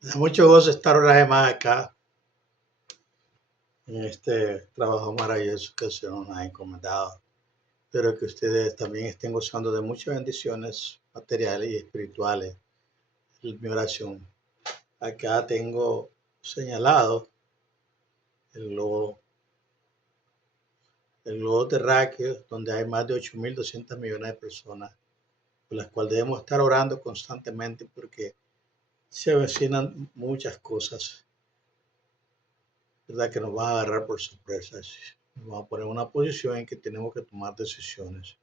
Me da mucho gozo estar una vez más acá en este trabajo maravilloso que el Señor nos ha encomendado. Espero que ustedes también estén gozando de muchas bendiciones materiales y espirituales. Es mi oración. Acá tengo señalado el globo, el globo terráqueo, donde hay más de 8.200 millones de personas, por las cuales debemos estar orando constantemente porque se avecinan muchas cosas, ¿verdad? Que nos va a agarrar por sorpresas. Nos va a poner en una posición en que tenemos que tomar decisiones.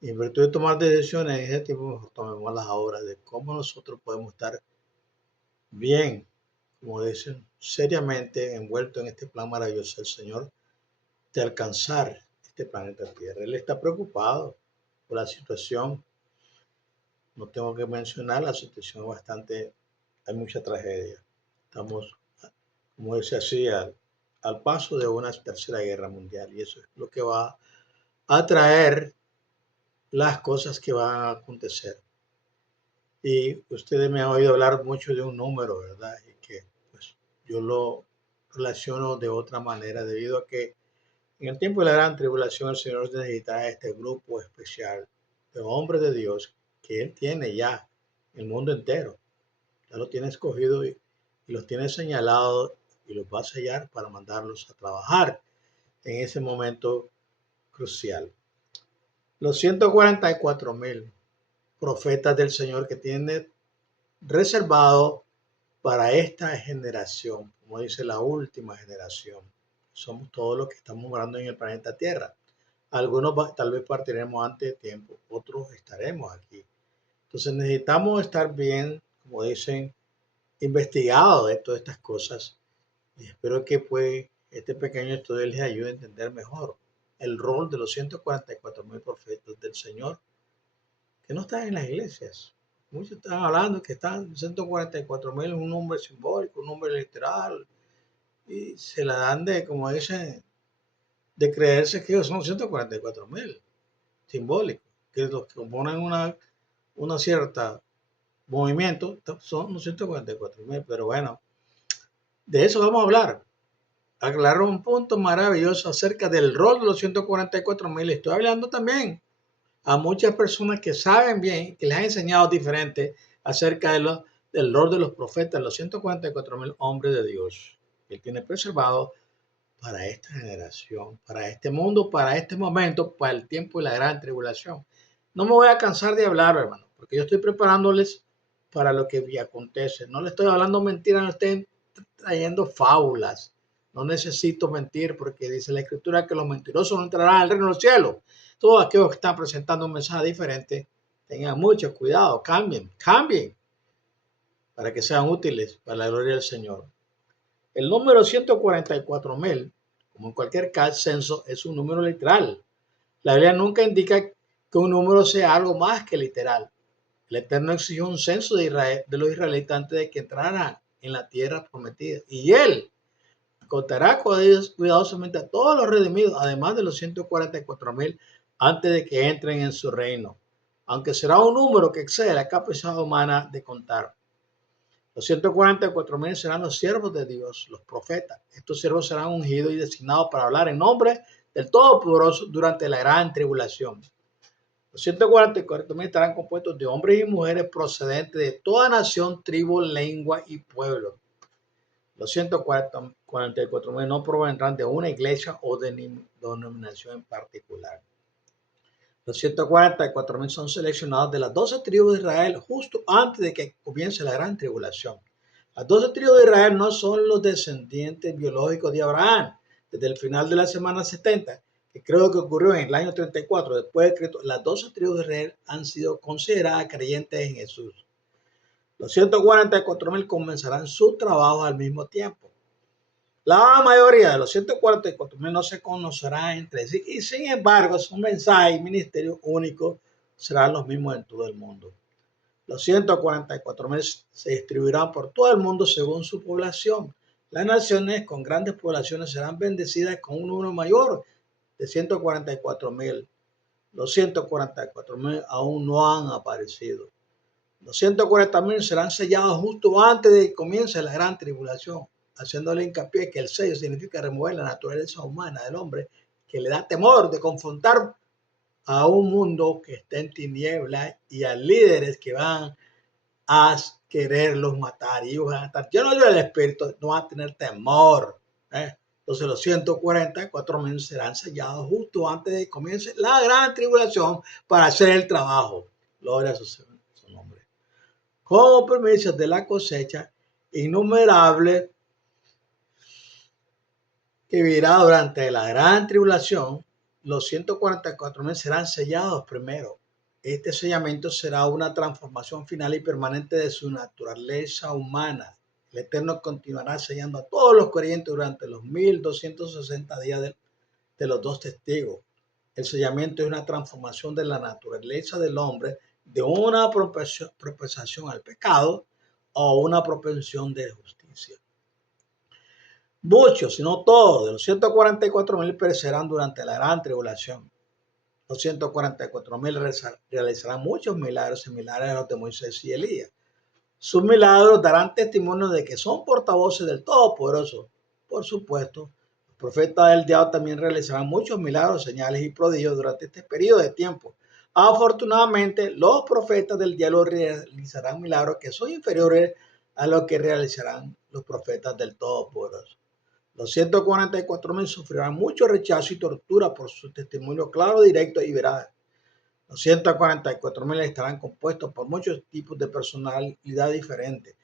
Y en virtud de tomar decisiones, en ese tiempo tomemos las obras de cómo nosotros podemos estar bien, como dicen, seriamente envueltos en este plan maravilloso del Señor de alcanzar este planeta Tierra. Él está preocupado por la situación. No tengo que mencionar la situación bastante, hay mucha tragedia. Estamos, como dice así, al paso de una tercera guerra mundial y eso es lo que va a traer las cosas que van a acontecer. Y ustedes me han oído hablar mucho de un número, ¿verdad? Y que pues, yo lo relaciono de otra manera debido a que en el tiempo de la gran tribulación el Señor necesita este grupo especial de hombres de Dios que Él tiene ya el mundo entero. Ya lo tiene escogido y los tiene señalados y los va a sellar para mandarlos a trabajar en ese momento crucial. Los 144.000 profetas del Señor que tiene reservado para esta generación, como dice la última generación. Somos todos los que estamos morando en el planeta Tierra. Algunos tal vez partiremos antes de tiempo, otros estaremos aquí. Entonces necesitamos estar bien, como dicen, investigados de todas estas cosas. Y espero que pues este pequeño estudio les ayude a entender mejor el rol de los 144.000 profetas del Señor que no están en las iglesias. Muchos están hablando que están 144.000, un número simbólico, un número literal, y se la dan de, como dicen, de creerse que son 144.000 simbólicos, que los que componen una cierta movimiento son 144.000, pero bueno, de eso vamos a hablar. Aclarar un punto maravilloso acerca del rol de los 144.000. Estoy hablando también a muchas personas que saben bien, que les han enseñado diferente acerca del rol de los profetas, los 144.000 hombres de Dios que Él tiene preservado para esta generación, para este mundo, para este momento, para el tiempo de la gran tribulación. No me voy a cansar de hablar, hermano, porque yo estoy preparándoles para lo que acontece. No le estoy hablando mentiras, no estoy trayendo fábulas. No necesito mentir porque dice la escritura que los mentirosos no entrarán al reino de los cielos. Todos aquellos que están presentando un mensaje diferente, tengan mucho cuidado, cambien para que sean útiles para la gloria del Señor. El número 144.000, como en cualquier censo, es un número literal. La Biblia nunca indica que un número sea algo más que literal. El Eterno exigió un censo de, Israel, de los israelitas antes de que entraran en la tierra prometida. Y Él contará con ellos cuidadosamente a todos los redimidos, además de los 144.000, antes de que entren en su reino. Aunque será un número que excede la capacidad humana de contar. Los 144.000 serán los siervos de Dios, los profetas. Estos siervos serán ungidos y designados para hablar en nombre del Todopoderoso durante la gran tribulación. Los 144.000 estarán compuestos de hombres y mujeres procedentes de toda nación, tribu, lengua y pueblo. Los 144.000 no provendrán de una iglesia o de denominación en particular. Los 144.000 son seleccionados de las 12 tribus de Israel justo antes de que comience la gran tribulación. Las 12 tribus de Israel no son los descendientes biológicos de Abraham. Desde el final de la semana 70, que creo que ocurrió en el año 34 después de Cristo, las 12 tribus de Israel han sido consideradas creyentes en Jesús. Los 144.000 comenzarán su trabajo al mismo tiempo. La mayoría de los 144.000 no se conocerán entre sí y sin embargo su mensaje y ministerio único serán los mismos en todo el mundo. Los 144.000 se distribuirán por todo el mundo según su población. Las naciones con grandes poblaciones serán bendecidas con un número mayor de 144.000. Los 144.000 aún no han aparecido. Los 140.000 serán sellados justo antes de que comience la gran tribulación, haciéndole hincapié que el sello significa remover la naturaleza humana del hombre, que le da temor de confrontar a un mundo que está en tinieblas y a líderes que van a quererlos matar. Y ellos van a estar llenos del Espíritu, no van a tener temor. Entonces los 144.000 serán sellados justo antes de que comience la gran tribulación para hacer el trabajo. Gloria a su nombre. Como primicias de la cosecha innumerable que vivirá durante la gran tribulación, los 144.000 serán sellados primero. Este sellamiento será una transformación final y permanente de su naturaleza humana. El Eterno continuará sellando a todos los creyentes durante los 1260 días de los dos testigos. El sellamiento es una transformación de la naturaleza del hombre de una propensión al pecado o una propensión de justicia. Muchos, si no todos, de los 144.000 perecerán durante la gran tribulación. Los 144.000 realizarán muchos milagros similares a los de Moisés y Elías. Sus milagros darán testimonio de que son portavoces del Todopoderoso. Por supuesto, los profetas del diablo también realizarán muchos milagros, señales y prodigios durante este periodo de tiempo. Afortunadamente, los profetas del diablo realizarán milagros que son inferiores a los que realizarán los profetas del Todopoderoso. Los 144.000 sufrirán mucho rechazo y tortura por su testimonio claro, directo y veraz. Los 144.000 estarán compuestos por muchos tipos de personalidad diferentes.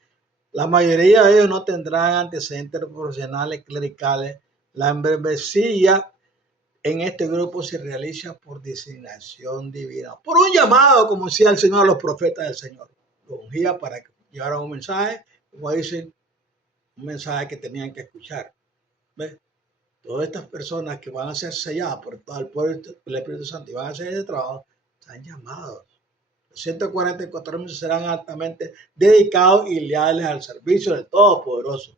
La mayoría de ellos no tendrán antecedentes profesionales clericales. La membresía en este grupo se realiza por designación divina, por un llamado, como decía el Señor a los profetas del Señor. Los ungía para que llevaran un mensaje, como dicen, un mensaje que tenían que escuchar. ¿Ves? Todas estas personas que van a ser selladas por todo el pueblo del Espíritu Santo y van a hacer ese trabajo, están llamados. Los 144.000 serán altamente dedicados y leales al servicio del Todopoderoso.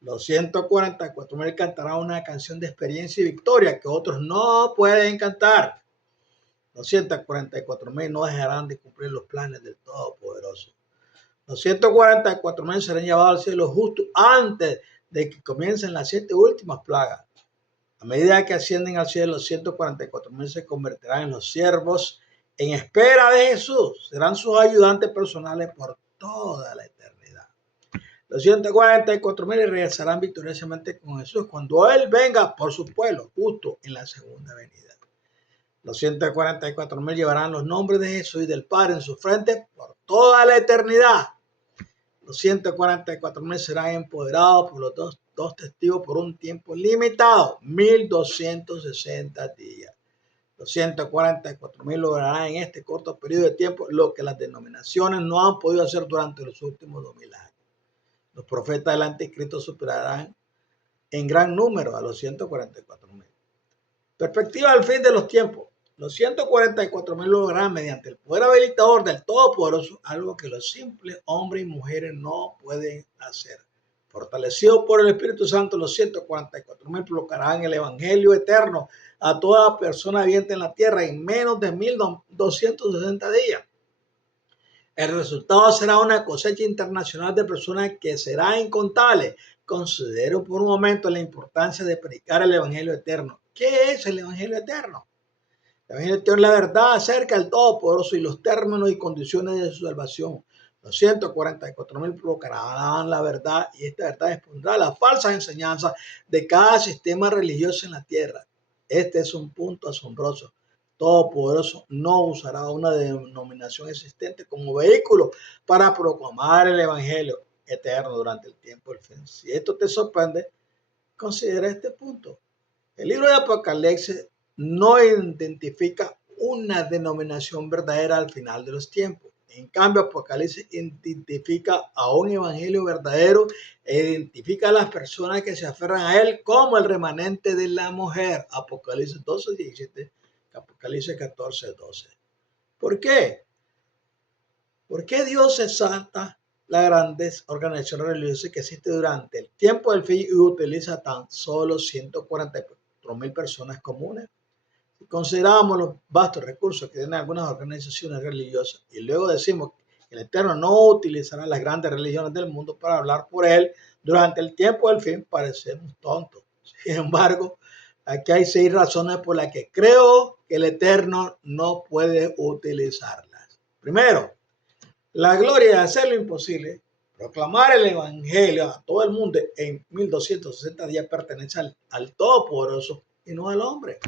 Los 144.000 cantarán una canción de experiencia y victoria que otros no pueden cantar. Los 144.000 no dejarán de cumplir los planes del Todopoderoso. Los 144.000 serán llevados al cielo justo antes de que comiencen las 7 últimas plagas. A medida que ascienden al cielo, los 144.000 se convertirán en los siervos en espera de Jesús. Serán sus ayudantes personales por toda la eternidad. Los 144.000 regresarán victoriosamente con Jesús cuando Él venga por su pueblo, justo en la segunda venida. Los 144.000 llevarán los nombres de Jesús y del Padre en su frente por toda la eternidad. Los 144.000 serán empoderados por los dos testigos por un tiempo limitado, 1260 días. Los 144.000 lograrán en este corto periodo de tiempo lo que las denominaciones no han podido hacer durante los últimos 2000 años. Los profetas del anticristo superarán en gran número a los 144.000. Perspectiva al fin de los tiempos. Los 144.000 lograrán mediante el poder habilitador del Todopoderoso algo que los simples hombres y mujeres no pueden hacer. Fortalecidos por el Espíritu Santo, los 144.000 proclamarán el Evangelio eterno a toda persona viviente en la tierra en menos de 1260 días. El resultado será una cosecha internacional de personas que será incontable. Considero por un momento la importancia de predicar el Evangelio eterno. ¿Qué es el Evangelio eterno? El Evangelio eterno es la verdad acerca del Todopoderoso y los términos y condiciones de su salvación. Los 144.000 proclamarán la verdad y esta verdad expondrá las falsas enseñanzas de cada sistema religioso en la tierra. Este es un punto asombroso. Todopoderoso no usará una denominación existente como vehículo para proclamar el Evangelio eterno durante el tiempo del fin. Si esto te sorprende, considera este punto. El libro de Apocalipsis no identifica una denominación verdadera al final de los tiempos. En cambio, Apocalipsis identifica a un evangelio verdadero e identifica a las personas que se aferran a él como el remanente de la mujer. Apocalipsis 12:17, Apocalipsis 14:12. ¿Por qué? ¿Por qué Dios exalta las grandes organizaciones religiosas que existen durante el tiempo del fin y utiliza tan solo 144.000 personas comunes? Si consideramos los vastos recursos que tienen algunas organizaciones religiosas y luego decimos El Eterno no utilizará las grandes religiones del mundo para hablar por él durante el tiempo del fin. Parecemos tontos. Sin embargo, aquí hay 6 razones por las que creo que el Eterno no puede utilizarlas. Primero, la gloria de hacer lo imposible, proclamar el Evangelio a todo el mundo en 1260 días pertenece al Todopoderoso y no al hombre.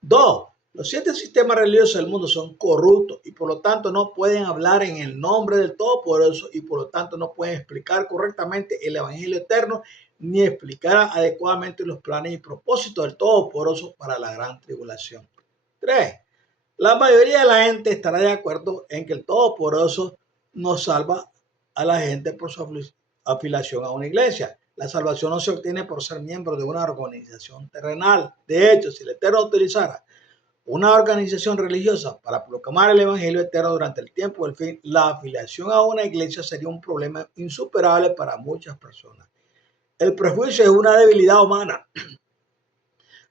2. Los 7 sistemas religiosos del mundo son corruptos y por lo tanto no pueden hablar en el nombre del Todopoderoso y por lo tanto no pueden explicar correctamente el Evangelio eterno ni explicar adecuadamente los planes y propósitos del Todopoderoso para la gran tribulación. 3. La mayoría de la gente estará de acuerdo en que el Todopoderoso no salva a la gente por su afiliación a una iglesia. La salvación no se obtiene por ser miembro de una organización terrenal. De hecho, si el Eterno utilizara una organización religiosa para proclamar el Evangelio eterno durante el tiempo del fin, la afiliación a una iglesia sería un problema insuperable para muchas personas. El prejuicio es una debilidad humana.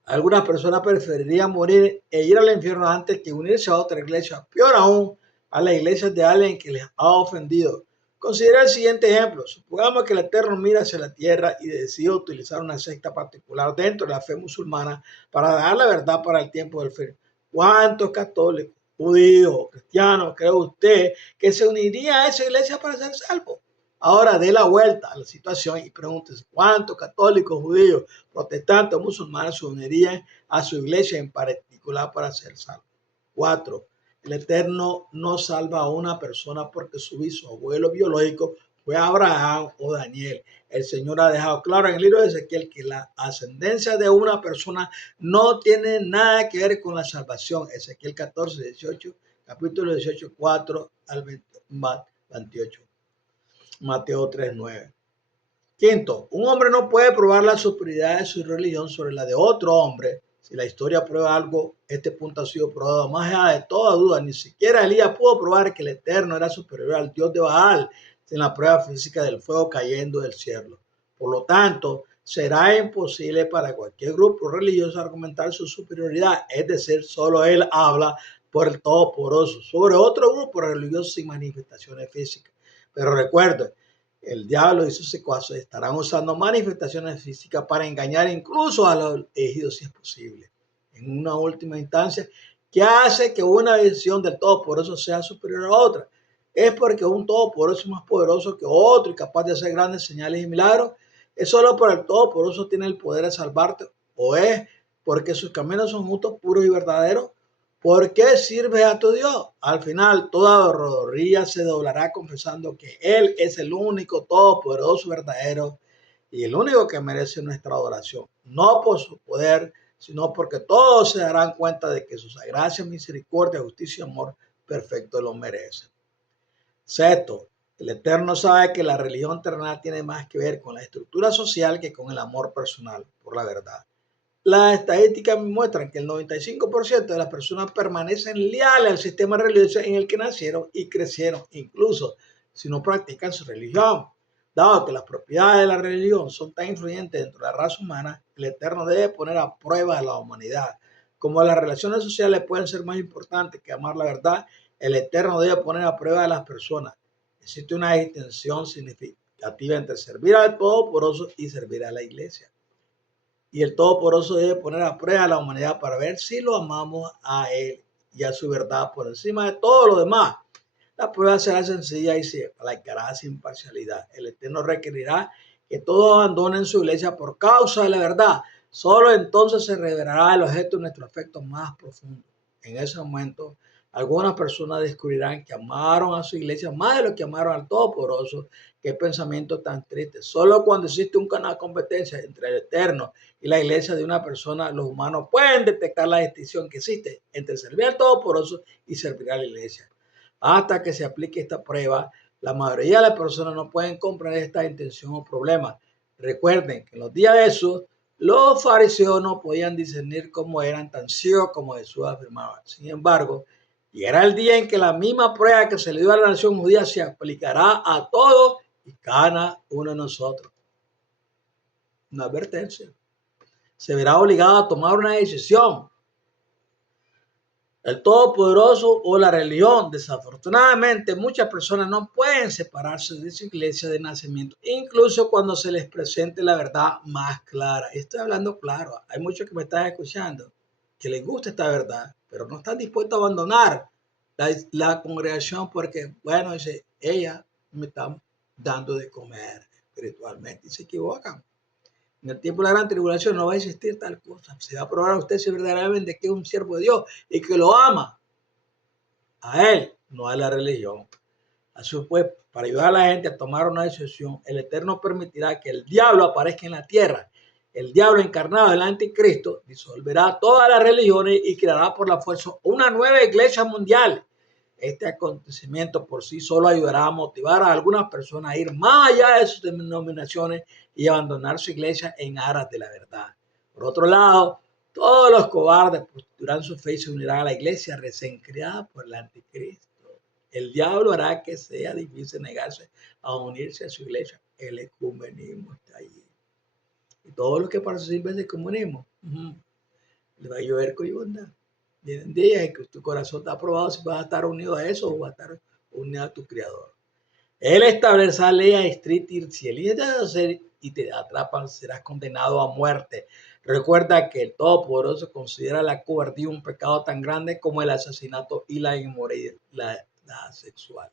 Algunas personas preferirían morir e ir al infierno antes que unirse a otra iglesia, peor aún, a la iglesia de alguien que les ha ofendido. Considera el siguiente ejemplo. Supongamos que el Eterno mira hacia la tierra y decide utilizar una secta particular dentro de la fe musulmana para dar la verdad para el tiempo del fin. ¿Cuántos católicos, judíos, cristianos cree usted que se uniría a esa iglesia para ser salvos? Ahora dé la vuelta a la situación y pregúntese cuántos católicos, judíos, protestantes o musulmanes se unirían a su iglesia en particular para ser salvos. 4. El Eterno no salva a una persona porque su bisabuelo biológico fue Abraham o Daniel. El Señor ha dejado claro en el libro de Ezequiel que la ascendencia de una persona no tiene nada que ver con la salvación. Ezequiel 14, 18, capítulo 18, 4 al 28. Mateo 3, 9. Quinto, un hombre no puede probar la superioridad de su religión sobre la de otro hombre. Si la historia prueba algo, este punto ha sido probado más allá de toda duda. Ni siquiera Elías pudo probar que el Eterno era superior al Dios de Baal sin la prueba física del fuego cayendo del cielo. Por lo tanto, será imposible para cualquier grupo religioso argumentar su superioridad, es decir, solo él habla por el Todopoderoso sobre otro grupo religioso sin manifestaciones físicas. Pero recuerden, el diablo y sus secuaces estarán usando manifestaciones físicas para engañar incluso a los elegidos si es posible. En una última instancia, ¿qué hace que una visión del Todopoderoso sea superior a otra? ¿Es porque un Todopoderoso es más poderoso que otro y capaz de hacer grandes señales y milagros? ¿Es solo porque el Todopoderoso tiene el poder de salvarte? ¿O es porque sus caminos son justos, puros y verdaderos? ¿Por qué sirves a tu Dios? Al final, toda rodilla se doblará confesando que Él es el único todopoderoso verdadero y el único que merece nuestra adoración. No por su poder, sino porque todos se darán cuenta de que su gracia, misericordia, justicia y amor perfecto lo merecen. Sexto, el Eterno sabe que la religión terrenal tiene más que ver con la estructura social que con el amor personal por la verdad. Las estadísticas muestran que el 95% de las personas permanecen leales al sistema religioso en el que nacieron y crecieron, incluso si no practican su religión. Dado que las propiedades de la religión son tan influyentes dentro de la raza humana, el Eterno debe poner a prueba a la humanidad. Como las relaciones sociales pueden ser más importantes que amar la verdad, el Eterno debe poner a prueba a las personas. Existe una distinción significativa entre servir al Todopoderoso y servir a la iglesia. Y el Todopoderoso debe poner a prueba a la humanidad para ver si lo amamos a Él y a su verdad por encima de todo lo demás. La prueba será sencilla y se aplicará sin parcialidad. El Eterno requerirá que todos abandonen su iglesia por causa de la verdad. Solo entonces se revelará el objeto de nuestro afecto más profundo. En ese momento, algunas personas descubrirán que amaron a su iglesia más de lo que amaron al Todopoderoso. Qué pensamiento tan triste. Solo cuando existe un canal de competencia entre el Eterno y la iglesia de una persona, los humanos pueden detectar la distinción que existe entre servir al Todopoderoso y servir a la iglesia. Hasta que se aplique esta prueba, la mayoría de las personas no pueden comprender esta intención o problema. Recuerden que en los días de Jesús, los fariseos no podían discernir cómo eran tan ciegos como Jesús afirmaba. Sin embargo, llegará el día en que la misma prueba que se le dio a la nación judía se aplicará a todos y cada uno de nosotros. Una advertencia. Se verá obligado a tomar una decisión. el Todopoderoso o la religión. Desafortunadamente, muchas personas no pueden separarse de su iglesia de nacimiento, incluso cuando se les presente la verdad más clara. Estoy hablando claro, hay muchos que me están escuchando que les gusta esta verdad, pero no están dispuestos a abandonar la congregación porque, bueno, dice, ella me está dando de comer espiritualmente y se equivocan. En el tiempo de la gran tribulación no va a existir tal cosa. Se va a probar a usted si verdaderamente que es un siervo de Dios y que lo ama a él, no a la religión. Así pues, para ayudar a la gente a tomar una decisión, el Eterno permitirá que el diablo aparezca en la tierra. El diablo encarnado del anticristo disolverá todas las religiones y creará por la fuerza una nueva iglesia mundial. Este acontecimiento por sí solo ayudará a motivar a algunas personas a ir más allá de sus denominaciones y abandonar su iglesia en aras de la verdad. Por otro lado, todos los cobardes posturarán su fe y se unirán a la iglesia recién creada por el anticristo. El diablo hará que sea difícil negarse a unirse a su iglesia. El ecumenismo está allí. Y todos los que participen del comunismo, le va a llover coyunda. Vienen días en que tu corazón está probado si vas a estar unido a eso o vas a estar unido a tu Creador. Él establecerá ley estricta, si eliges hacer y te atrapan, serás condenado a muerte. Recuerda que el Todopoderoso considera la cobardía un pecado tan grande como el asesinato y la inmoralidad sexual.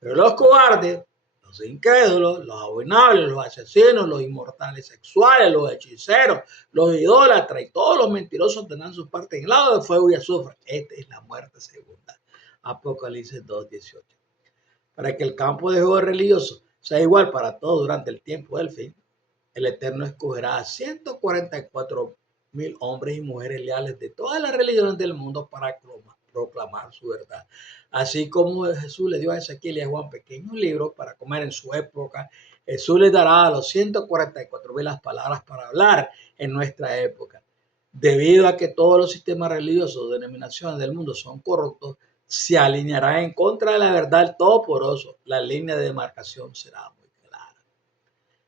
Pero los cobardes, los incrédulos, los abominables, los asesinos, los inmortales sexuales, los hechiceros, los idólatras y todos los mentirosos tendrán su parte en el lado de fuego y azufre. Esta es la muerte segunda. Apocalipsis 2:18. Para que el campo de juego religioso sea igual para todos durante el tiempo del fin, el Eterno escogerá a 144,000 hombres y mujeres leales de todas las religiones del mundo para proclamar su verdad. Así como Jesús le dio a Ezequiel y a Juan pequeños libros para comer en su época, Jesús les dará a los 144,000 las palabras para hablar en nuestra época. Debido a que todos los sistemas religiosos o denominaciones del mundo son corruptos, se alineará en contra de la verdad del Todopoderoso. La línea de demarcación será muy clara.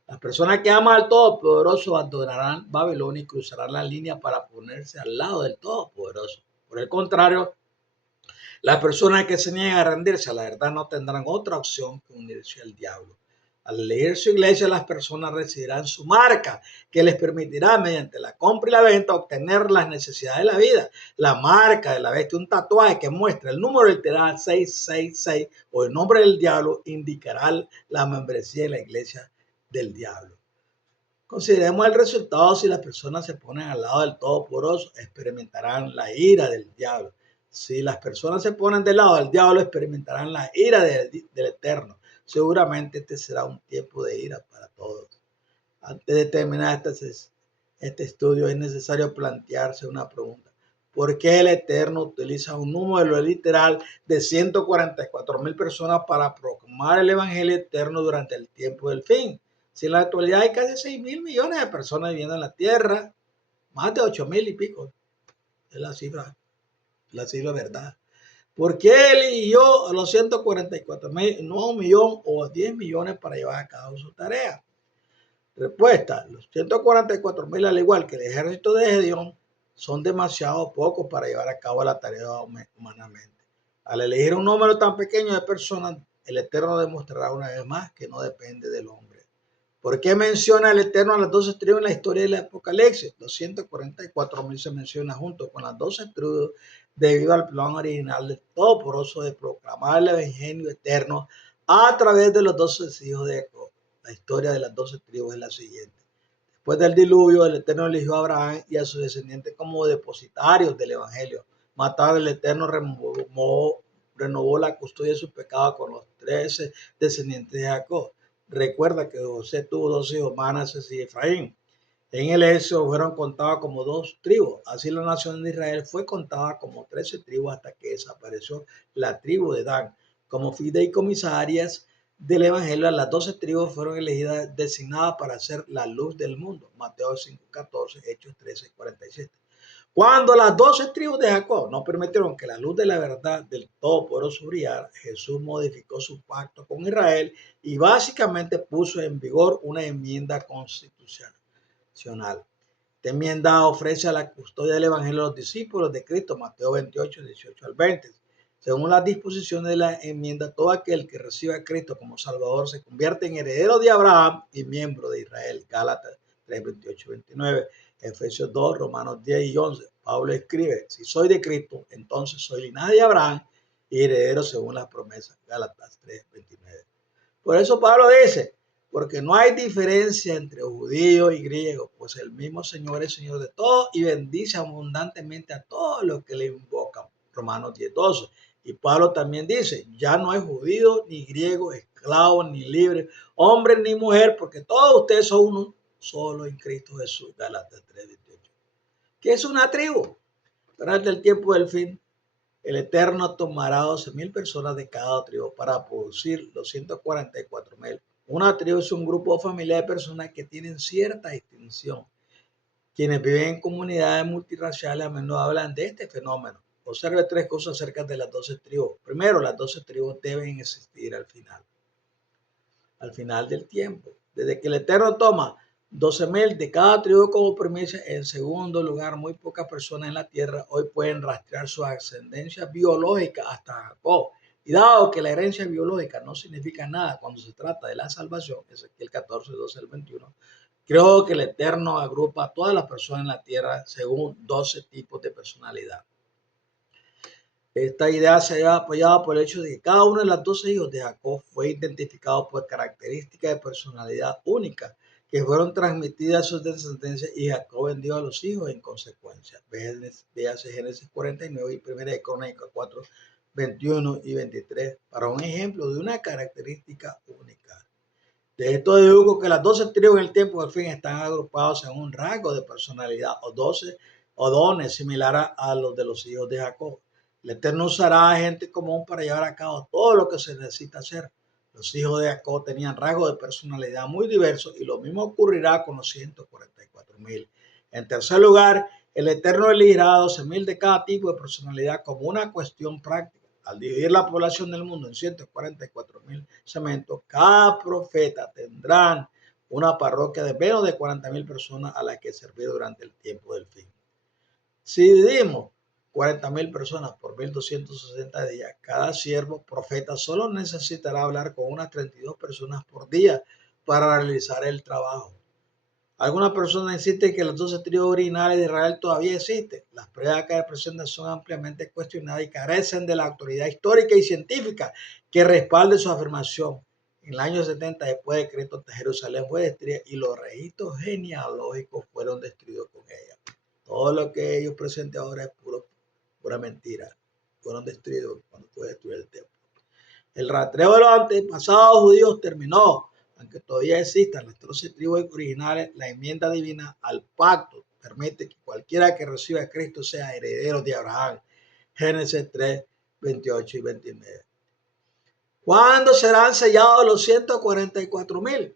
Las personas que aman al Todopoderoso abandonarán Babilonia y cruzarán la línea para ponerse al lado del Todopoderoso. Por el contrario, las personas que se niegan a rendirse a la verdad no tendrán otra opción que unirse al diablo. Al elegir su iglesia, las personas recibirán su marca, que les permitirá, mediante la compra y la venta, obtener las necesidades de la vida. La marca de la bestia, un tatuaje que muestra el número literal 666 o el nombre del diablo, indicará la membresía de la iglesia del diablo. Consideremos el resultado. Si las personas se ponen al lado del Todopoderoso, experimentarán la ira del diablo. Si las personas se ponen del lado del diablo, experimentarán la ira del Eterno. Seguramente este será un tiempo de ira para todos. Antes de terminar este estudio es necesario plantearse una pregunta. ¿Por qué el Eterno utiliza un número literal de 144,000 personas para proclamar el Evangelio eterno durante el tiempo del fin? Si en la actualidad hay casi 6,000 millones de personas viviendo en la Tierra, más de 8,000 y pico, es la cifra verdad. ¿Por qué eligió a los 144,000, no a 1,000,000 o a 10 millones para llevar a cabo su tarea? Respuesta: los 144,000, al igual que el ejército de Gedeón, son demasiado pocos para llevar a cabo la tarea humanamente. Al elegir un número tan pequeño de personas, el Eterno demostrará una vez más que no depende del hombre. ¿Por qué menciona el Eterno a las 12 tribus en la historia del Apocalipsis? Los 144,000 se menciona junto con las 12 tribus debido al plan original del Todopoderoso de proclamar el Evangelio eterno a través de los 12 hijos de Jacob. La historia de las 12 tribus es la siguiente. Después del diluvio, el Eterno eligió a Abraham y a sus descendientes como depositarios del Evangelio. Más tarde, el Eterno renovó la custodia de sus pecados con los 13 descendientes de Jacob. Recuerda que José tuvo 2 hijos, Manasés y Efraín. En el Éxodo fueron contadas como 2 tribus. Así la nación de Israel fue contada como 13 tribus hasta que desapareció la tribu de Dan. Como fideicomisarias del Evangelio, las 12 tribus fueron elegidas, designadas para ser la luz del mundo. Mateo 5:14, Hechos 13:47. Cuando las 12 tribus de Jacob no permitieron que la luz de la verdad del Todopoderoso brillara, Jesús modificó su pacto con Israel y básicamente puso en vigor una enmienda constitucional. Esta enmienda ofrece a la custodia del Evangelio a los discípulos de Cristo, Mateo 28, 18 al 20. Según las disposiciones de la enmienda, todo aquel que reciba a Cristo como Salvador se convierte en heredero de Abraham y miembro de Israel. Gálatas 3, 28, 29. Efesios 2, Romanos 10 y 11. Pablo escribe, si soy de Cristo, entonces soy linaje de Abraham y heredero según las promesas. Gálatas 3, 29. Por eso Pablo dice, porque no hay diferencia entre judío y griego, pues el mismo Señor es Señor de todos y bendice abundantemente a todos los que le invocan. Romanos 10:12. Y Pablo también dice, ya no hay judío ni griego, esclavo ni libre, hombre ni mujer, porque todos ustedes son uno solo en Cristo Jesús. Gálatas 3:28. ¿Qué es una tribu? Durante el tiempo del fin, el Eterno tomará 12,000 personas de cada tribu para producir los 144,000. Una tribu es un grupo o familia de personas que tienen cierta distinción. Quienes viven en comunidades multirraciales a menudo hablan de este fenómeno. Observe 3 cosas acerca de las 12 tribus. Primero, las 12 tribus deben existir al final del tiempo. Desde que el Eterno toma 12,000 de cada tribu como primicia. En segundo lugar, muy pocas personas en la tierra hoy pueden rastrear su ascendencia biológica hasta Jacob. Y dado que la herencia biológica no significa nada cuando se trata de la salvación, Ezequiel 14, 12 al 21, creo que el Eterno agrupa a todas las personas en la tierra según 12 tipos de personalidad. Esta idea se ha apoyado por el hecho de que cada uno de los 12 hijos de Jacob fue identificado por características de personalidad únicas que fueron transmitidas a sus descendencias y Jacob vendió a los hijos en consecuencia. Véase Génesis 49 y 1 de Crónicas 4, 21 y 23 para un ejemplo de una característica única. De esto deduzco que las 12 tribus en el tiempo del fin están agrupados en un rasgo de personalidad o 12 o dones similares a los de los hijos de Jacob. El Eterno usará a gente común para llevar a cabo todo lo que se necesita hacer. Los hijos de Jacob tenían rasgos de personalidad muy diversos y lo mismo ocurrirá con los 144,000. En tercer lugar, el Eterno elegirá 12,000 de cada tipo de personalidad como una cuestión práctica. Al dividir la población del mundo en 144,000 segmentos, cada profeta tendrá una parroquia de menos de 40,000 personas a las que servir durante el tiempo del fin. Si dividimos 40,000 personas por 1,260 días, cada siervo profeta solo necesitará hablar con unas 32 personas por día para realizar el trabajo. Algunas personas insisten que las 12 tribus originales de Israel todavía existen. Las pruebas que presentan son ampliamente cuestionadas y carecen de la autoridad histórica y científica que respalde su afirmación. En el año 70 después de Cristo, Jerusalén fue destruida y los registros genealógicos fueron destruidos con ella. Todo lo que ellos presentan ahora es pura mentira. Fueron destruidos cuando fue destruido el templo. El rastreo de los antepasados judíos terminó. Aunque todavía existan las 12 tribus originales, la enmienda divina al pacto permite que cualquiera que reciba a Cristo sea heredero de Abraham. Génesis 3, 28 y 29. ¿Cuándo serán sellados los 144,000?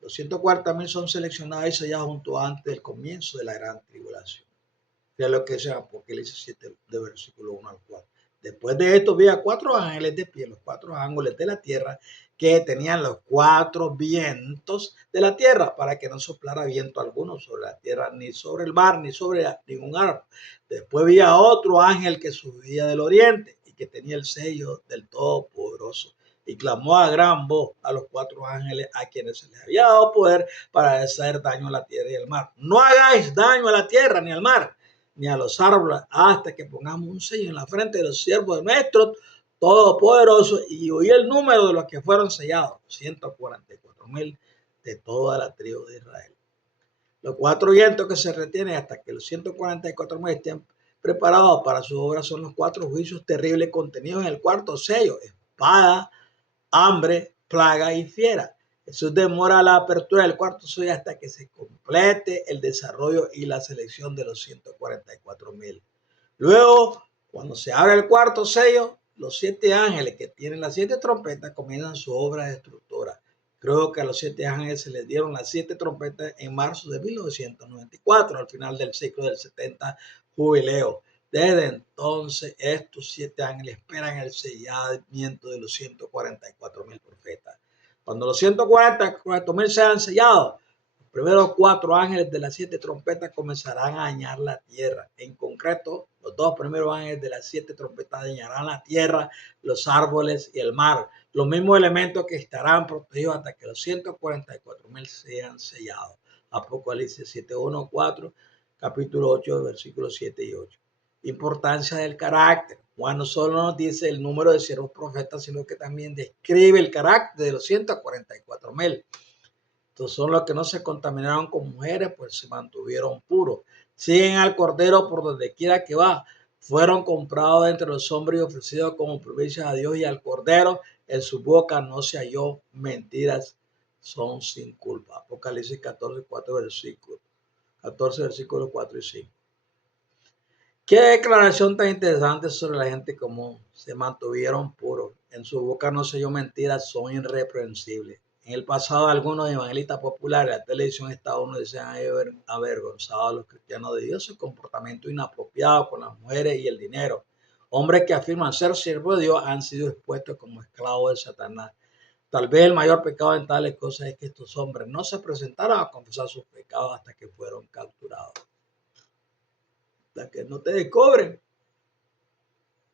Los 140,000 son seleccionados y sellados junto antes del comienzo de la gran tribulación. Es lo que dice Apocalipsis 7, de versículo 1 al 4. Después de esto vi a 4 ángeles de pie, los 4 ángeles de la tierra, que tenían los 4 vientos de la tierra, para que no soplara viento alguno sobre la tierra, ni sobre el mar, ni sobre ningún árbol. Después vi a otro ángel que subía del oriente y que tenía el sello del Todopoderoso. Y clamó a gran voz a los 4 ángeles a quienes se les había dado poder para hacer daño a la tierra y al mar. No hagáis daño a la tierra ni al mar, ni a los árboles, hasta que pongamos un sello en la frente de los siervos de nuestro Todopoderoso. Y oí el número de los que fueron sellados, 144,000 de toda la tribu de Israel. Los 4 vientos que se retienen hasta que los 144,000 estén preparados para su obra son los 4 juicios terribles contenidos en el cuarto sello: espada, hambre, plaga y fiera. Jesús demora la apertura del cuarto sello hasta que se complete el desarrollo y la selección de los 144,000. Luego, cuando se abre el cuarto sello, los 7 ángeles que tienen las 7 trompetas comienzan su obra destructora. Creo que a los 7 ángeles se les dieron las 7 trompetas en marzo de 1994, al final del ciclo del 70 jubileo. Desde entonces, estos 7 ángeles esperan el sellamiento de los 144,000 profetas. Cuando los 144,000 sean sellados, los primeros 4 ángeles de las 7 trompetas comenzarán a dañar la tierra. En concreto, los 2 primeros ángeles de las 7 trompetas dañarán la tierra, los árboles y el mar, los mismos elementos que estarán protegidos hasta que los 144,000 sean sellados. Apocalipsis 7:1, 4, capítulo 8, versículos 7 y 8. Importancia del carácter. Juan no solo nos dice el número de siervos profetas, sino que también describe el carácter de los 144,000. Estos son los que no se contaminaron con mujeres, pues se mantuvieron puros. Siguen al Cordero por donde quiera que va. Fueron comprados entre los hombres y ofrecidos como primicia a Dios y al Cordero. En su boca no se halló mentiras, son sin culpa. Apocalipsis 14, 4 versículos. 14 versículos 4 y 5. Qué declaración tan interesante sobre la gente común. Se mantuvieron puros. En su boca no se halló mentiras, son irreprensibles. En el pasado, algunos evangelistas populares de la televisión estadounidense han avergonzado a los cristianos de Dios su comportamiento inapropiado con las mujeres y el dinero. Hombres que afirman ser siervos de Dios han sido expuestos como esclavos de Satanás. Tal vez el mayor pecado en tales cosas es que estos hombres no se presentaron a confesar sus pecados hasta que fueron capturados. Hasta que no te descubren,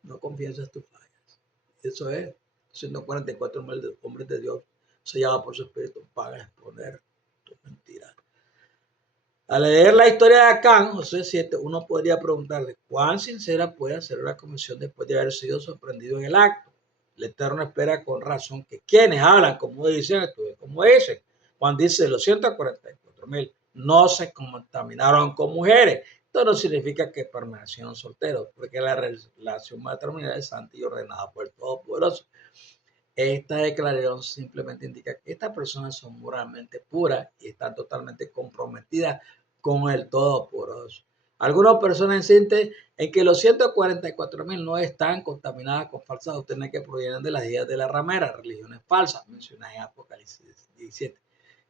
no confiesas tus fallas. Eso es, 144 hombres de Dios sellados por su espíritu para exponer tus mentiras. Al leer la historia de Acán, Josué 7, uno podría preguntarse cuán sincera puede ser una comisión después de haber sido sorprendido en el acto. El Eterno espera con razón que quienes hablan como dicen, actúen como dicen. Juan dice, los 144,000 no se contaminaron con mujeres. Esto no significa que permanecieron solteros, porque la relación matrimonial es santa y ordenada por el Todopoderoso. Esta declaración simplemente indica que estas personas son moralmente puras y están totalmente comprometidas con el Todopoderoso. Algunas personas insisten en que los 144,000 no están contaminadas con falsas doctrinas que provienen de las ideas de la ramera, religiones falsas, mencionadas en Apocalipsis 17.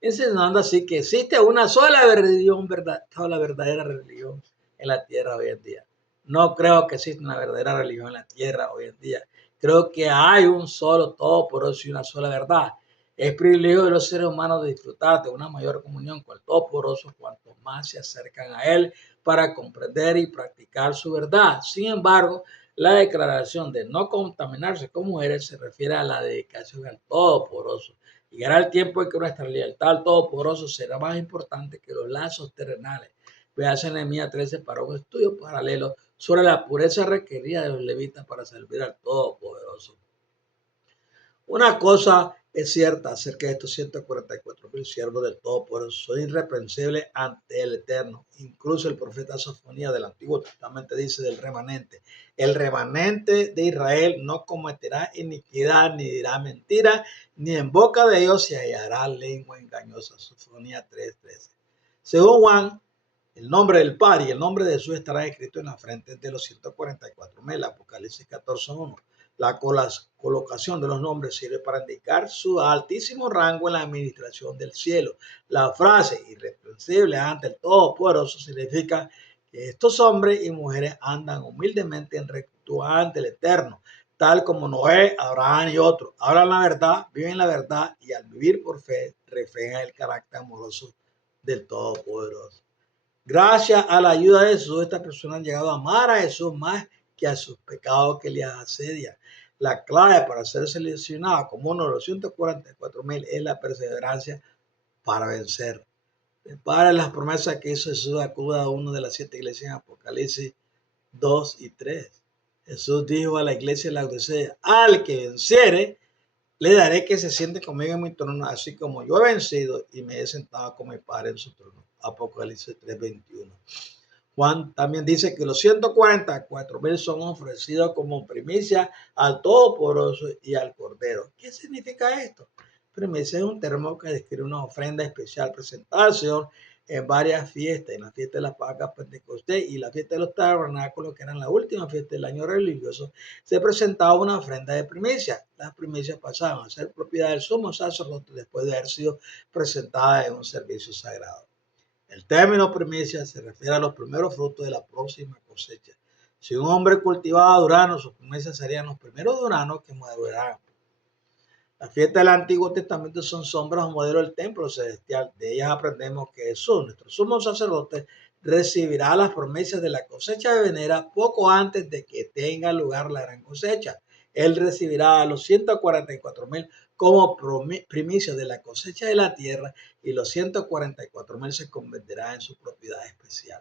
Enseñando así que existe una sola religión, la verdadera religión en la tierra hoy en día. No creo que exista una verdadera religión en la tierra hoy en día. Creo que hay un solo Todopoderoso y una sola verdad. Es privilegio de los seres humanos de disfrutar de una mayor comunión con el Todopoderoso cuanto más se acercan a Él para comprender y practicar su verdad. Sin embargo, la declaración de no contaminarse con mujeres se refiere a la dedicación al Todopoderoso. Llegará el tiempo en que nuestra lealtad al Todopoderoso será más importante que los lazos terrenales. Veas en Nehemías 13 para un estudio paralelo sobre la pureza requerida de los levitas para servir al Todopoderoso. Una cosa es cierta acerca de estos 144,000 siervos del Todopoderoso, son irreprensibles ante el Eterno. Incluso el profeta Sofonías del Antiguo Testamento dice del remanente: el remanente de Israel no cometerá iniquidad ni dirá mentira, ni en boca de ellos se hallará lengua engañosa. Sofonías 3:13. Según Juan, el nombre del Padre y el nombre de Jesús estarán escritos en la frente de los 144,000. Apocalipsis 14:1. La colocación de los nombres sirve para indicar su altísimo rango en la administración del cielo. La frase irreprensible ante el Todopoderoso significa que estos hombres y mujeres andan humildemente en rectitud ante el Eterno, tal como Noé, Abraham y otros. Hablan la verdad, viven la verdad y al vivir por fe reflejan el carácter amoroso del Todopoderoso. Gracias a la ayuda de Jesús, estas personas han llegado a amar a Jesús más que a sus pecados que les asedian. La clave para ser seleccionado como uno de los 144,000 es la perseverancia para vencer. Para las promesas que hizo Jesús, acuda a una de las 7 iglesias en Apocalipsis 2 y 3. Jesús dijo a la iglesia de Laodicea: al que venciere, le daré que se siente conmigo en mi trono, así como yo he vencido y me he sentado con mi Padre en su trono. Apocalipsis 3:21. Juan también dice que los 144,000 son ofrecidos como primicia al Todopoderoso y al Cordero. ¿Qué significa esto? Primicia es un término que describe una ofrenda especial presentada al Señor en varias fiestas, en la fiesta de las Pascuas, Pentecostés y la fiesta de los Tabernáculos, que eran la última fiesta del año religioso, se presentaba una ofrenda de primicia. Las primicias pasaban a ser propiedad del sumo sacerdote después de haber sido presentadas en un servicio sagrado. El término primicia se refiere a los primeros frutos de la próxima cosecha. Si un hombre cultivaba duranos, sus primicias serían los primeros duranos que madurarán. Las fiestas del Antiguo Testamento son sombras o modelos del templo celestial. De ellas aprendemos que Jesús, nuestro sumo sacerdote, recibirá las promesas de la cosecha de venera poco antes de que tenga lugar la gran cosecha. Él recibirá a los 144,000 como primicia de la cosecha de la tierra y los 144,000 se convertirán en su propiedad especial.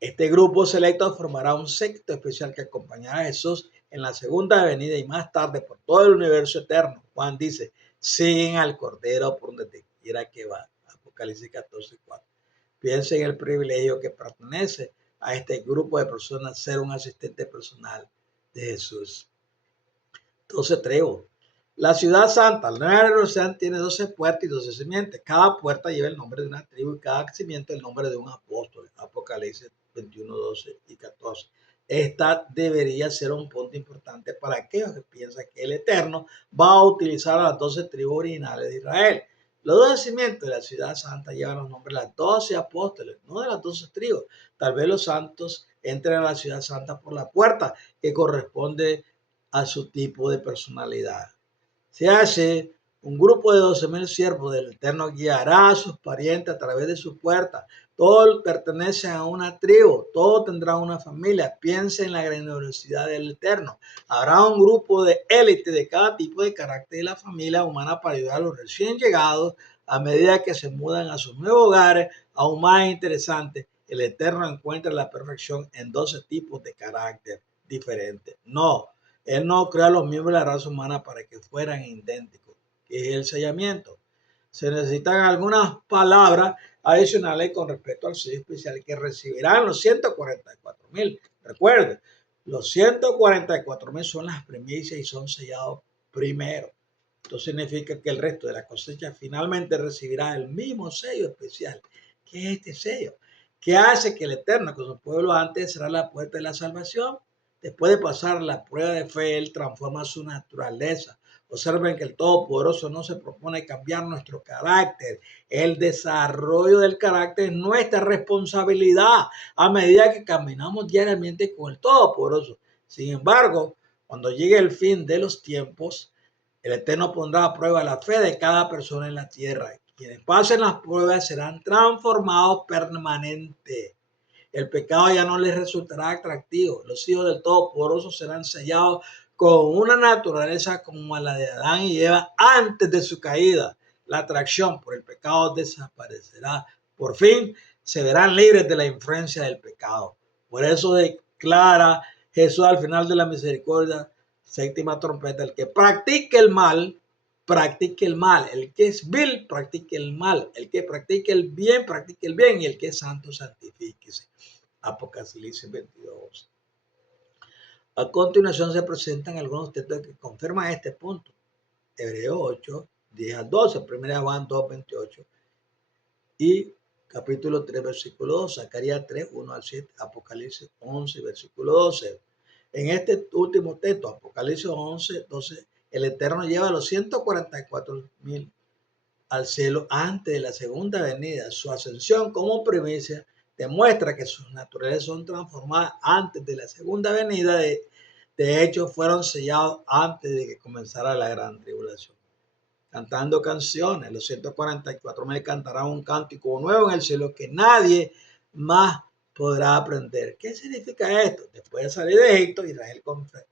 Este grupo selecto formará un séquito especial que acompañará a Jesús en la segunda venida y más tarde por todo el universo eterno. Juan dice, siguen al Cordero por donde quiera que va. Apocalipsis 14:4. Piensa en el privilegio que pertenece a este grupo de personas ser un asistente personal de Jesús. 12 tribus. La ciudad santa, la Nueva Jerusalén, tiene 12 puertas y 12 simientes. Cada puerta lleva el nombre de una tribu y cada simiente el nombre de un apóstol. Apocalipsis 21, 12 y 14. Esta debería ser un punto importante para aquellos que piensan que el Eterno va a utilizar a las 12 tribus originales de Israel. Los 12 cimientos de la ciudad santa llevan los nombres de las 12 apóstoles, no de las 12 tribus. Tal vez los santos entren a la ciudad santa por la puerta que corresponde a su tipo de personalidad. Se hace un grupo de 12,000 siervos del Eterno guiará a sus parientes a través de su puerta. Todos pertenecen a una tribu, todos tendrán una familia. Piensa en la grandiosidad del Eterno. Habrá un grupo de élite de cada tipo de carácter de la familia humana para ayudar a los recién llegados a medida que se mudan a sus nuevos hogares. Aún más interesante, el Eterno encuentra la perfección en 12 tipos de carácter diferentes. Él no creó a los miembros de la raza humana para que fueran idénticos, que es el sellamiento. Se necesitan algunas palabras adicionales con respecto al sello especial que recibirán los 144,000. Recuerden, los 144,000 son las primicias y son sellados primero. Esto significa que el resto de la cosecha finalmente recibirá el mismo sello especial, que es este sello, que hace que el Eterno con su pueblo antes será la puerta de la salvación. Después de pasar la prueba de fe, Él transforma su naturaleza. Observen que el Todopoderoso no se propone cambiar nuestro carácter. El desarrollo del carácter es nuestra responsabilidad a medida que caminamos diariamente con el Todopoderoso. Sin embargo, cuando llegue el fin de los tiempos, el Eterno pondrá a prueba la fe de cada persona en la tierra. Quienes pasen las pruebas serán transformados permanentemente. El pecado ya no les resultará atractivo. Los hijos del Todopoderoso serán sellados con una naturaleza como la de Adán y Eva antes de su caída. La atracción por el pecado desaparecerá. Por fin se verán libres de la influencia del pecado. Por eso declara Jesús al final de la misericordia, séptima trompeta, el que practique el mal, practique el mal. El que es vil, practique el mal. El que practique el bien, practique el bien. Y el que es santo, santifíquese. Apocalipsis 22. A continuación se presentan algunos textos que confirman este punto. Hebreos 8, 10 al 12, 1 Juan 2, 28 y capítulo 3, versículo 2, Zacarías 3, 1 al 7, Apocalipsis 11, versículo 12. En este último texto, Apocalipsis 11, 12, el Eterno lleva a los 144,000 al cielo antes de la segunda venida. Su ascensión como primicia demuestra que sus naturalezas son transformadas antes de la segunda venida. De hecho, fueron sellados antes de que comenzara la gran tribulación. Cantando canciones, los 144,000 cantarán un cántico nuevo en el cielo que nadie más podrá aprender. ¿Qué significa esto? Después de salir de Egipto, Israel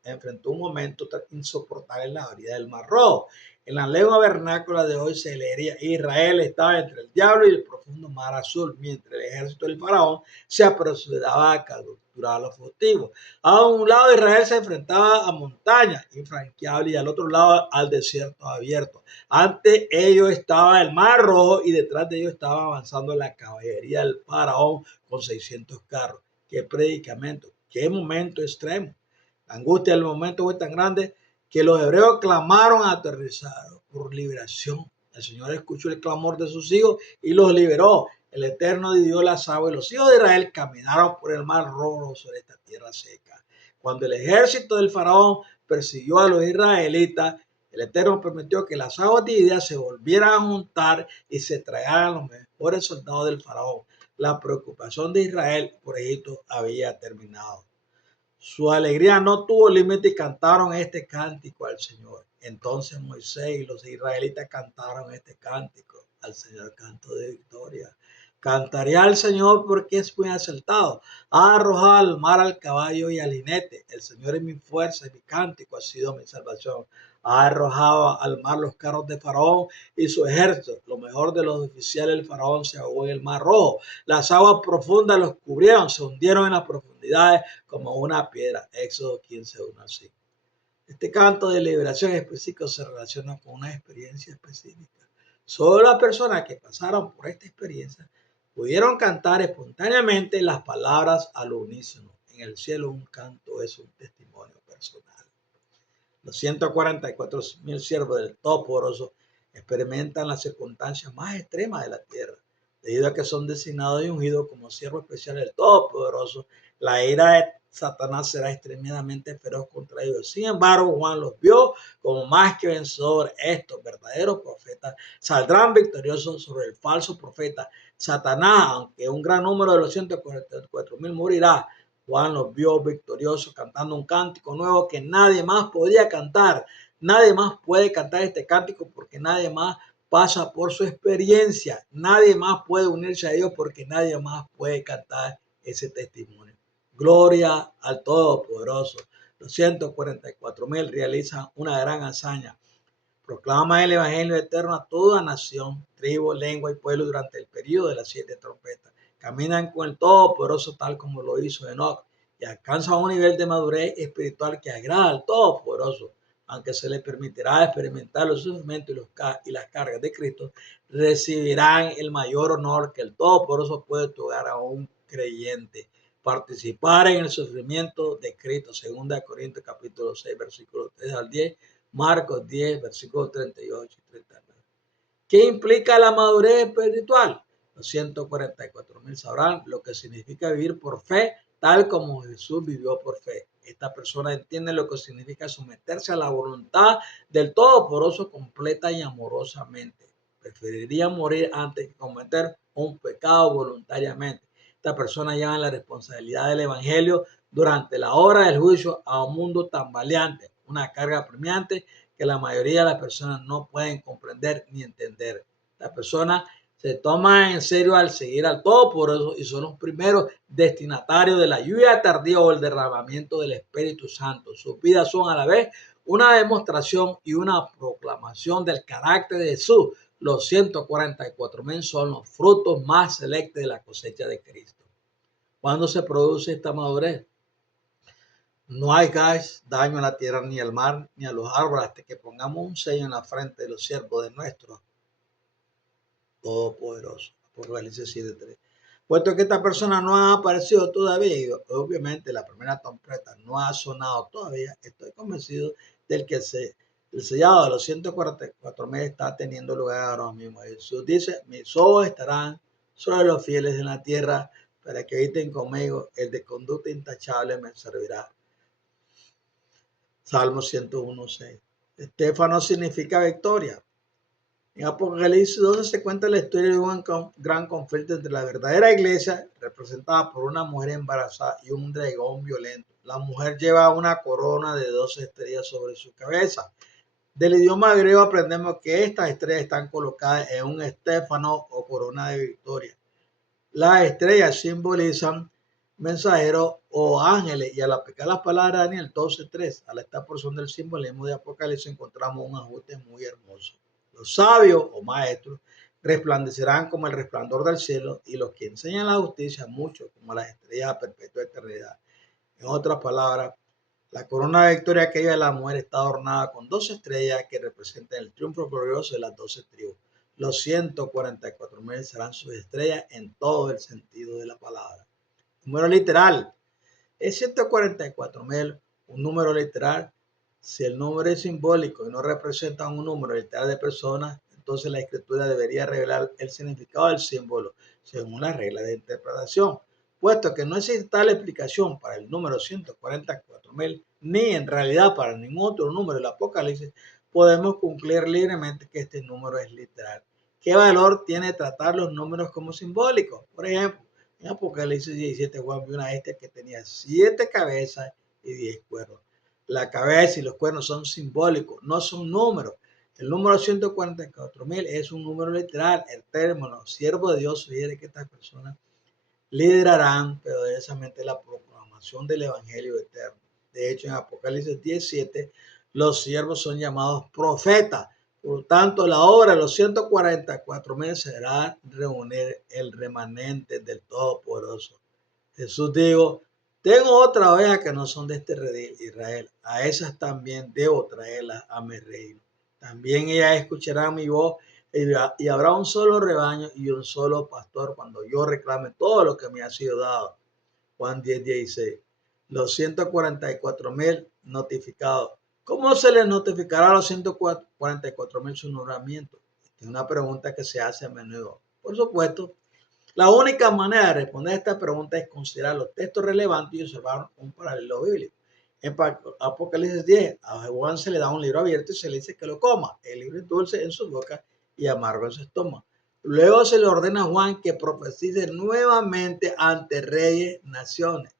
enfrentó un momento insoportable en la orilla del Mar Rojo. En la lengua vernácula de hoy se leería: Israel estaba entre el diablo y el profundo mar azul, mientras el ejército del faraón se apresuraba a capturar a los fautivos. A un lado Israel se enfrentaba a montañas infranqueables y al otro lado al desierto abierto. Ante ellos estaba el Mar Rojo y detrás de ellos estaba avanzando la caballería del faraón con 600 carros. Qué predicamento, qué momento extremo. La angustia del momento fue tan grande que los hebreos clamaron aterrizados por liberación. El Señor escuchó el clamor de sus hijos y los liberó. El Eterno dividió las aguas y los hijos de Israel caminaron por el Mar Rojo sobre esta tierra seca. Cuando el ejército del faraón persiguió a los israelitas, el Eterno permitió que las aguas divididas se volvieran a juntar y se tragaran los mejores soldados del faraón. La preocupación de Israel por Egipto había terminado. Su alegría no tuvo límite y cantaron este cántico al Señor. Entonces Moisés y los israelitas cantaron este cántico al Señor, canto de victoria. Cantaré al Señor porque es muy acertado. Ha arrojado al mar al caballo y al jinete. El Señor es mi fuerza y mi cántico ha sido mi salvación. Ha arrojado al mar los carros de Faraón y su ejército. Lo mejor de los oficiales del Faraón se ahogó en el mar rojo. Las aguas profundas los cubrieron, se hundieron en las profundidades como una piedra. Éxodo 15:1 al 5. Este canto de liberación específico se relaciona con una experiencia específica. Solo las personas que pasaron por esta experiencia pudieron cantar espontáneamente las palabras al unísono. En el cielo un canto es un testimonio personal. Los 144,000 siervos del Todopoderoso experimentan las circunstancias más extremas de la tierra. Debido a que son designados y ungidos como siervos especiales del Todopoderoso, la ira de Satanás será extremadamente feroz contra ellos. Sin embargo, Juan los vio como más que vencedores. Estos verdaderos profetas saldrán victoriosos sobre el falso profeta. Satanás, aunque un gran número de los 144,000 morirá, Juan los vio victoriosos cantando un cántico nuevo que nadie más podía cantar. Nadie más puede cantar este cántico porque nadie más pasa por su experiencia. Nadie más puede unirse a ellos porque nadie más puede cantar ese testimonio. Gloria al Todopoderoso. Los 144,000 realizan una gran hazaña. Proclama el Evangelio eterno a toda nación, tribu, lengua y pueblo durante el periodo de las 7 trompetas. Caminan con el Todopoderoso tal como lo hizo Enoc y alcanzan un nivel de madurez espiritual que agrada al Todopoderoso. Aunque se les permitirá experimentar los sufrimientos y las cargas de Cristo, recibirán el mayor honor que el Todopoderoso puede otorgar a un creyente. Participar en el sufrimiento de Cristo, 2 Corintios capítulo 6, versículos 3 al 10, Marcos 10, versículos 38 y 39. ¿Qué implica la madurez espiritual? Los 144,000 sabrán lo que significa vivir por fe, tal como Jesús vivió por fe. Esta persona entiende lo que significa someterse a la voluntad del Todopoderoso completa y amorosamente. Preferiría morir antes que cometer un pecado voluntariamente. Esta persona lleva la responsabilidad del Evangelio durante la hora del juicio a un mundo tambaleante, una carga apremiante que la mayoría de las personas no pueden comprender ni entender. Las personas se toman en serio al seguir al Todopoderoso y son los primeros destinatarios de la lluvia tardía o el derramamiento del Espíritu Santo. Sus vidas son a la vez una demostración y una proclamación del carácter de Jesús. Los 144,000 son los frutos más selectos de la cosecha de Cristo. ¿Cuándo se produce esta madurez? No hay daño a la tierra, ni al mar, ni a los árboles, hasta que pongamos un sello en la frente de los siervos de nuestro Todopoderoso. Apocalipsis 7:3. Puesto que esta persona no ha aparecido todavía, y obviamente la primera trompeta no ha sonado todavía, estoy convencido del que el sellado de los 144,000 está teniendo lugar ahora mismo. Jesús dice: mis ojos estarán sobre los fieles en la tierra para que habiten conmigo. El de conducta intachable me servirá. Salmo 101:6. Estéfano significa victoria. En Apocalipsis 12 se cuenta la historia de un gran conflicto entre la verdadera iglesia, representada por una mujer embarazada, y un dragón violento. La mujer lleva una corona de 12 estrellas sobre su cabeza. Del idioma griego aprendemos que estas estrellas están colocadas en un estéfano o corona de victoria. Las estrellas simbolizan mensajeros o ángeles, y al aplicar las palabras de Daniel 12:3 a esta porción del simbolismo de Apocalipsis encontramos un ajuste muy hermoso. Los sabios o maestros resplandecerán como el resplandor del cielo, y los que enseñan la justicia mucho como las estrellas a perpetua eternidad. En otras palabras, la corona de victoria que lleva la mujer está adornada con 12 estrellas que representan el triunfo glorioso de las 12 tribus. Los 144,000 serán sus estrellas en todo el sentido de la palabra. Número literal. Es 144,000 un número literal. Si el número es simbólico y no representa un número literal de personas, entonces la escritura debería revelar el significado del símbolo según las reglas de interpretación. Puesto que no existe tal explicación para el número 144,000, ni en realidad para ningún otro número del Apocalipsis, podemos concluir libremente que este número es literal. ¿Qué valor tiene tratar los números como simbólicos? Por ejemplo, en Apocalipsis 17, Juan vio una bestia que tenía 7 cabezas y 10 cuernos. La cabeza y los cuernos son simbólicos, no son números. El número 144.000 es un número literal. El término siervo de Dios sugiere que estas personas liderarán poderosamente la proclamación del Evangelio eterno. De hecho, en Apocalipsis 17, los siervos son llamados profetas. Por tanto, la obra de los 144.000 será reunir el remanente del Todopoderoso. Jesús dijo, tengo otra oveja que no son de este redil, Israel. A esas también debo traerlas a mi reino. También ellas escucharán mi voz y habrá un solo rebaño y un solo pastor cuando yo reclame todo lo que me ha sido dado. Juan 10:16. Los 144.000 notificados. ¿Cómo se les notificará a los 144.000 su nombramiento? Es una pregunta que se hace a menudo. Por supuesto, la única manera de responder a esta pregunta es considerar los textos relevantes y observar un paralelo bíblico. En Apocalipsis 10, a Juan se le da un libro abierto y se le dice que lo coma. El libro es dulce en su boca y amargo en su estómago. Luego se le ordena a Juan que profetice nuevamente ante reyes, naciones.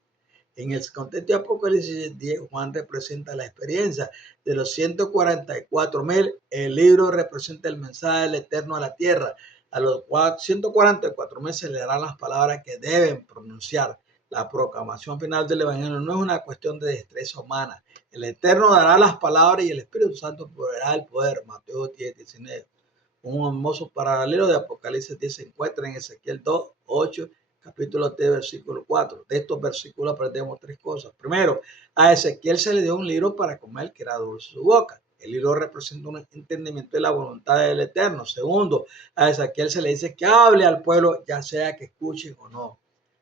En el contexto de Apocalipsis 10, Juan representa la experiencia de los 144.000. El libro representa el mensaje del Eterno a la tierra. A los 144.000 se le darán las palabras que deben pronunciar. La proclamación final del Evangelio no es una cuestión de destreza humana. El Eterno dará las palabras y el Espíritu Santo proveerá el poder. Mateo 10:19. Un hermoso paralelo de Apocalipsis 10 se encuentra en Ezequiel 2:8, capítulo 3, versículo 4. De estos versículos aprendemos tres cosas. Primero, a Ezequiel se le dio un libro para comer que era dulce su boca. El libro representa un entendimiento de la voluntad del Eterno. Segundo, a Ezequiel se le dice que hable al pueblo, ya sea que escuchen o no.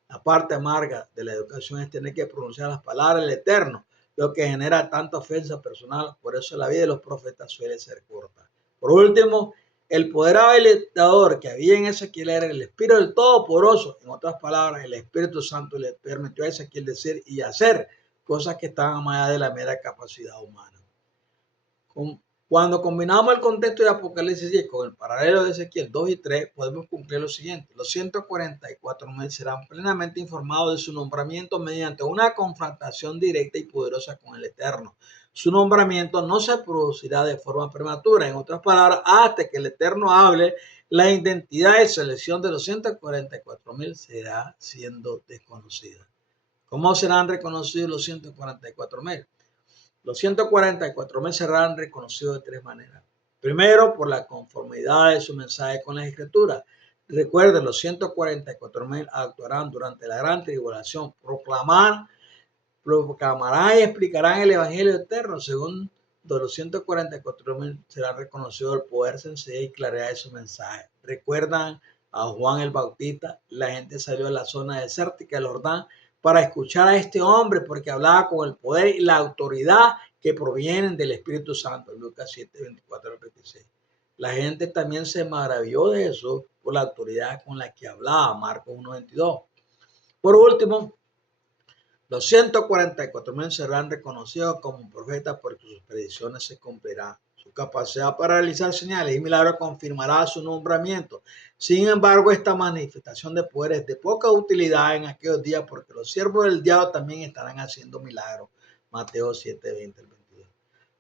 La parte amarga de la educación es tener que pronunciar las palabras del Eterno, lo que genera tanta ofensa personal. Por eso la vida de los profetas suele ser corta. Por último, el poder habilitador que había en Ezequiel era el Espíritu del Todopoderoso. En otras palabras, el Espíritu Santo le permitió a Ezequiel decir y hacer cosas que estaban más allá de la mera capacidad humana. Cuando combinamos el contexto de Apocalipsis 10 con el paralelo de Ezequiel 2 y 3, podemos concluir lo siguiente. Los 144.000 serán plenamente informados de su nombramiento mediante una confrontación directa y poderosa con el Eterno. Su nombramiento no se producirá de forma prematura. En otras palabras, hasta que el Eterno hable, la identidad y selección de los 144.000 será siendo desconocida. ¿Cómo serán reconocidos los 144.000? Los 144.000 serán reconocidos de tres maneras. Primero, por la conformidad de su mensaje con las Escrituras. Recuerden, los 144.000 actuarán durante la gran tribulación, proclamarán y explicarán el Evangelio eterno. Según los 144.000 será reconocido el poder, sencillez y claridad de su mensaje. Recuerdan a Juan el Bautista, la gente salió de la zona desértica del Jordán para escuchar a este hombre porque hablaba con el poder y la autoridad que provienen del Espíritu Santo. Lucas 7:24-26. La gente también se maravilló de Jesús por la autoridad con la que hablaba. Marcos 1:22. Por último, los 144.000 serán reconocidos como profetas porque sus predicciones se cumplirán. Su capacidad para realizar señales y milagros confirmará su nombramiento. Sin embargo, esta manifestación de poder es de poca utilidad en aquellos días porque los siervos del diablo también estarán haciendo milagros. Mateo 7:20-22.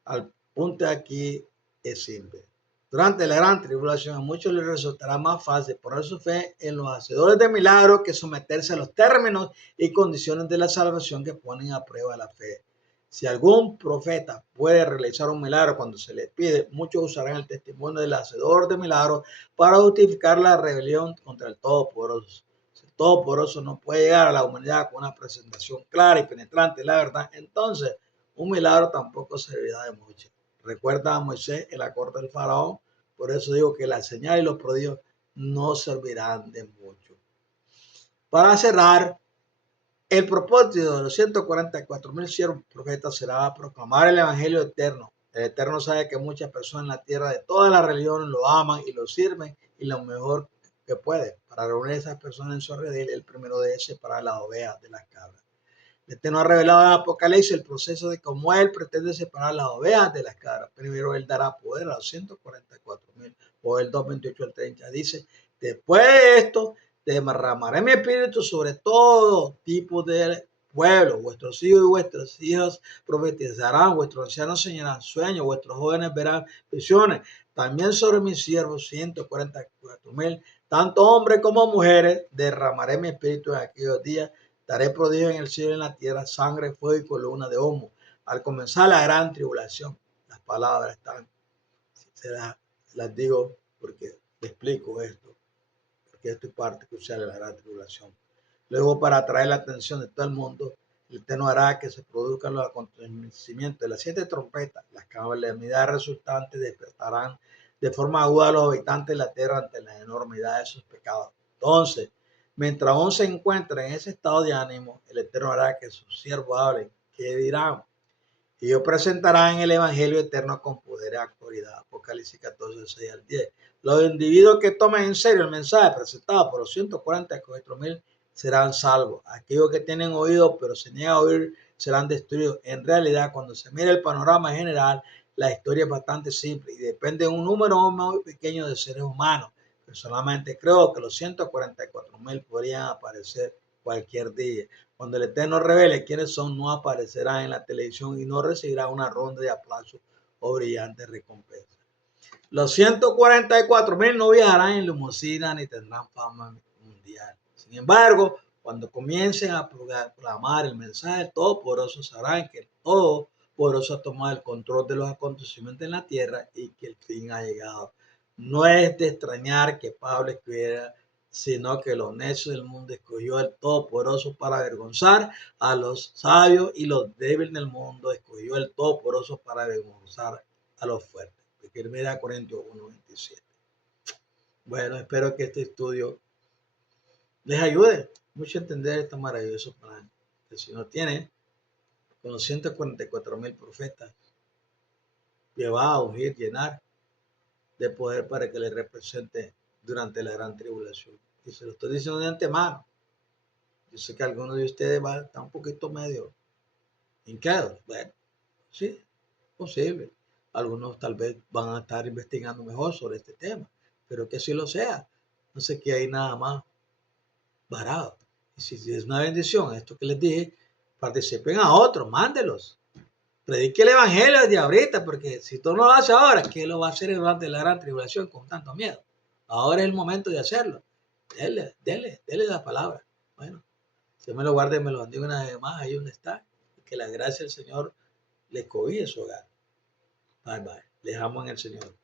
Al punto aquí es simple. Durante la gran tribulación a muchos les resultará más fácil poner su fe en los hacedores de milagros que someterse a los términos y condiciones de la salvación que ponen a prueba la fe. Si algún profeta puede realizar un milagro cuando se les pide, muchos usarán el testimonio del hacedor de milagros para justificar la rebelión contra el Todopoderoso. Si el Todopoderoso no puede llegar a la humanidad con una presentación clara y penetrante de la verdad, entonces un milagro tampoco servirá de mucho. Recuerda a Moisés en la corte del faraón. Por eso digo que la señal y los prodigios no servirán de mucho. Para cerrar, el propósito de los 144.000 siervos profetas será proclamar el Evangelio eterno. El Eterno sabe que muchas personas en la tierra de todas las religiones lo aman y lo sirven y lo mejor que puede. Para reunir a esas personas en su redil, el primero de ellos es separar las ovejas de las cabras. Este nos ha revelado en Apocalipsis el proceso de cómo Él pretende separar las ovejas de las cabras. Primero Él dará poder a los 144.000. O el 2:28-30 dice, después de esto, derramaré mi espíritu sobre todo tipo de pueblos, vuestros hijos y vuestras hijas profetizarán, vuestros ancianos soñarán sueños, vuestros jóvenes verán visiones. También sobre mis siervos, 144,000, tanto hombres como mujeres, derramaré mi espíritu en aquellos días, daré prodigio en el cielo y en la tierra, sangre, fuego y columna de humo. Al comenzar la gran tribulación, las palabras están, se las digo porque te explico esto, porque esto es parte crucial de la gran tribulación. Luego, para atraer la atención de todo el mundo, el Eterno hará que se produzcan los acontecimientos de las 7 trompetas. Las calamidades resultantes despertarán de forma aguda a los habitantes de la tierra ante la enormidad de sus pecados. Entonces, mientras aún se encuentren en ese estado de ánimo, el Eterno hará que sus siervos hablen. ¿Qué dirán? Y ellos presentarán el Evangelio eterno con poder y autoridad. Apocalipsis 14, 6 al 10. Los individuos que tomen en serio el mensaje presentado por los 144,000 serán salvos. Aquellos que tienen oído pero se niegan a oír serán destruidos. En realidad, cuando se mira el panorama general, la historia es bastante simple y depende de un número muy pequeño de seres humanos. Personalmente creo que los 144,000 podrían aparecer cualquier día. Cuando el Eterno revele quiénes son, no aparecerán en la televisión y no recibirá una ronda de aplausos o brillantes recompensas. Los 144,000 no viajarán en limusina ni tendrán fama mundial. Sin embargo, cuando comiencen a proclamar el mensaje del Todopoderoso, sabrán que el Todopoderoso ha tomado el control de los acontecimientos en la tierra y que el fin ha llegado. No es de extrañar que Pablo escribiera, sino que los necios del mundo escogió al Todopoderoso para avergonzar a los sabios, y los débiles del mundo escogió el Todopoderoso para avergonzar a los fuertes. 1 Corintios 1:27. Bueno, espero que este estudio les ayude mucho a entender este maravilloso plan. Que si no tiene, con los 144,000 profetas, que va a ungir, llenar de poder para que le represente durante la gran tribulación. Y se lo estoy diciendo de antemano. Yo sé que algunos de ustedes van a estar un poquito medio hincados. Bueno, sí, posible. Algunos tal vez van a estar investigando mejor sobre este tema, pero que así lo sea. No sé que hay nada más varado. Y si es una bendición, esto que les dije, participen a otros, mándelos. Predique el evangelio desde ahorita, porque si tú no lo haces ahora, ¿qué lo va a hacer durante la gran tribulación con tanto miedo? Ahora es el momento de hacerlo. Dele la palabra. Bueno, Dios me lo guarde y me lo bendiga una vez más ahí donde está. Y que la gracia del Señor les cobije su hogar. Bye bye. Les amo en el Señor.